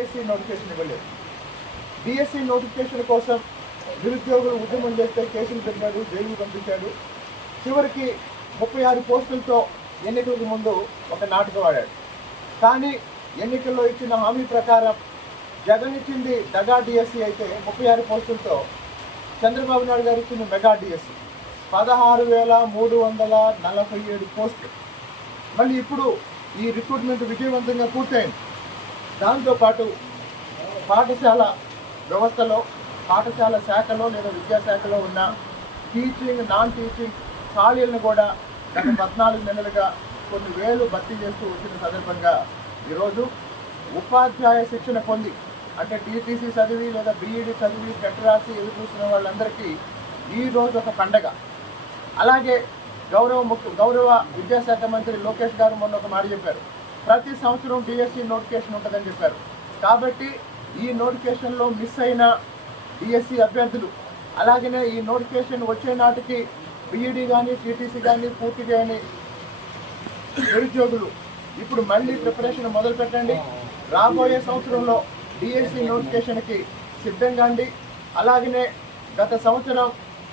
DSC notification ఇవ్వలేదు. DSC notification కోసం నిరుద్యోగులు ఉద్యమం చేస్తే కేసులు పెట్టాడు, జైలుకు పంపించాడు. చివరికి 36 పోస్టులతో ఎన్నికలకు ముందు ఒక నాటకం ఆడాడు. కానీ ఎన్నికల్లో ఇచ్చిన హామీ ప్రకారం జగన్ ఇచ్చింది దగా డిఎస్సి అయితే 36 పోస్టులతో చంద్రబాబు నాయుడు గారు ఇచ్చిన మెగా డిఎస్సి 16,347 పోస్టులు. మళ్ళీ ఇప్పుడు ఈ రిక్రూట్మెంట్ విజయవంతంగా పూర్తయింది. దాంతోపాటు పాఠశాల వ్యవస్థలో, పాఠశాల శాఖలో లేదా విద్యాశాఖలో ఉన్న టీచింగ్, నాన్ టీచింగ్ ఖాళీలను కూడా గత 14 నెలలుగా కొన్ని వేలు భర్తీ చేస్తూ వచ్చిన సందర్భంగా ఈరోజు ఉపాధ్యాయ శిక్షణ పొంది అంటే టీటీసీ చదివి లేదా బీఈడీ చదివి టెట్ రాసి ఎదురు చూస్తున్న వాళ్ళందరికీ ఈరోజు ఒక పండగ. అలాగే గౌరవ విద్యాశాఖ మంత్రి లోకేష్ గారు మొన్న ఒక మాట చెప్పారు, ప్రతి సంవత్సరం డిఎస్సి నోటిఫికేషన్ ఉంటుందని చెప్పారు. కాబట్టి ఈ నోటిఫికేషన్లో మిస్ అయిన డిఎస్సి అభ్యర్థులు, అలాగనే ఈ నోటిఫికేషన్ వచ్చే నాటికి బీఈడీ కానీ టీటీసీ కానీ పూర్తి చేయని నిరుద్యోగులు ఇప్పుడు మళ్ళీ ప్రిపరేషన్ మొదలు పెట్టండి. రాబోయే సంవత్సరంలో డిఎస్సి నోటిఫికేషన్కి సిద్ధంగా అండి. అలాగనే గత సంవత్సరం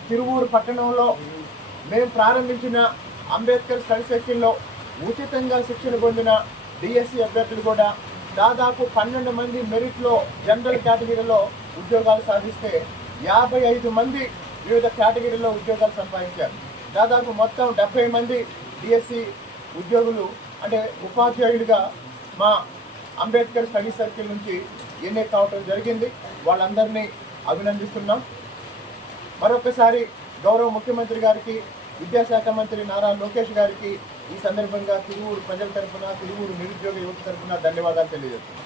తిరువూరు పట్టణంలో మేము ప్రారంభించిన అంబేద్కర్ స్టడీ సర్కిల్లో ఉచితంగా శిక్షణ పొందిన డిఎస్సి అభ్యర్థులు కూడా దాదాపు 12 మంది మెరిట్లో జనరల్ కేటగిరీలో ఉద్యోగాలు సాధిస్తే 55 మంది వివిధ కేటగిరీలో ఉద్యోగాలు సంపాదించారు. దాదాపు మొత్తం 70 మంది డిఎస్సి ఉద్యోగులు అంటే ఉపాధ్యాయులుగా మా అంబేద్కర్ స్టడీ సర్కిల్ నుంచి ఎన్నిక కావటం జరిగింది. వాళ్ళందరినీ అభినందిస్తున్నాం. మరొకసారి గౌరవ ముఖ్యమంత్రి గారికి, విద్యాశాఖ మంత్రి నారా లోకేష్ గారికి ఈ సందర్భంగా తిరువూరు ప్రజల తరఫున, తిరువూరు నిరుద్యోగ యువత తరఫున ధన్యవాదాలు తెలియజేస్తున్నాం.